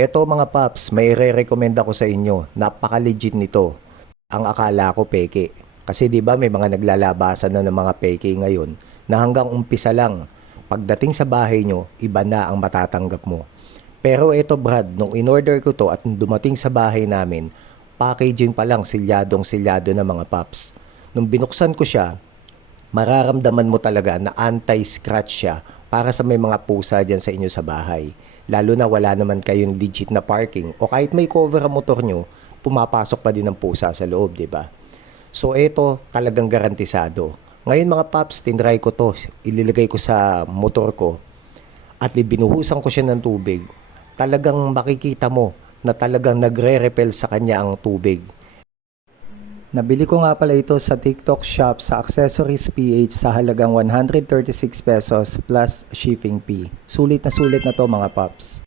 Eto mga paps, may re-recommend ako sa inyo. Napaka-legit nito. Ang akala ko peke. Kasi 'di ba may mga naglalabasan na ng mga peke ngayon na hanggang umpisa lang. Pagdating sa bahay nyo, iba na ang matatanggap mo. Pero eto Brad, nung in-order ko to at nung dumating sa bahay namin, packaging pa lang silyadong-silyado na mga paps. Nung binuksan ko siya, mararamdaman mo talaga na anti-scratch siya para sa may mga pusa dyan sa inyo sa bahay. Lalo na wala naman kayong legit na parking o kahit may cover ang motor nyo, pumapasok pa din ng pusa sa loob, di ba? So ito talagang garantisado. Ngayon mga paps, tinry ko to. Ililagay ko sa motor ko at binuhusan ko siya ng tubig. Talagang makikita mo na talagang nagre-repel sa kanya ang tubig. Nabili ko nga pala ito sa TikTok shop sa Accessories PH sa halagang 136 pesos plus shipping fee. Sulit na to mga paps.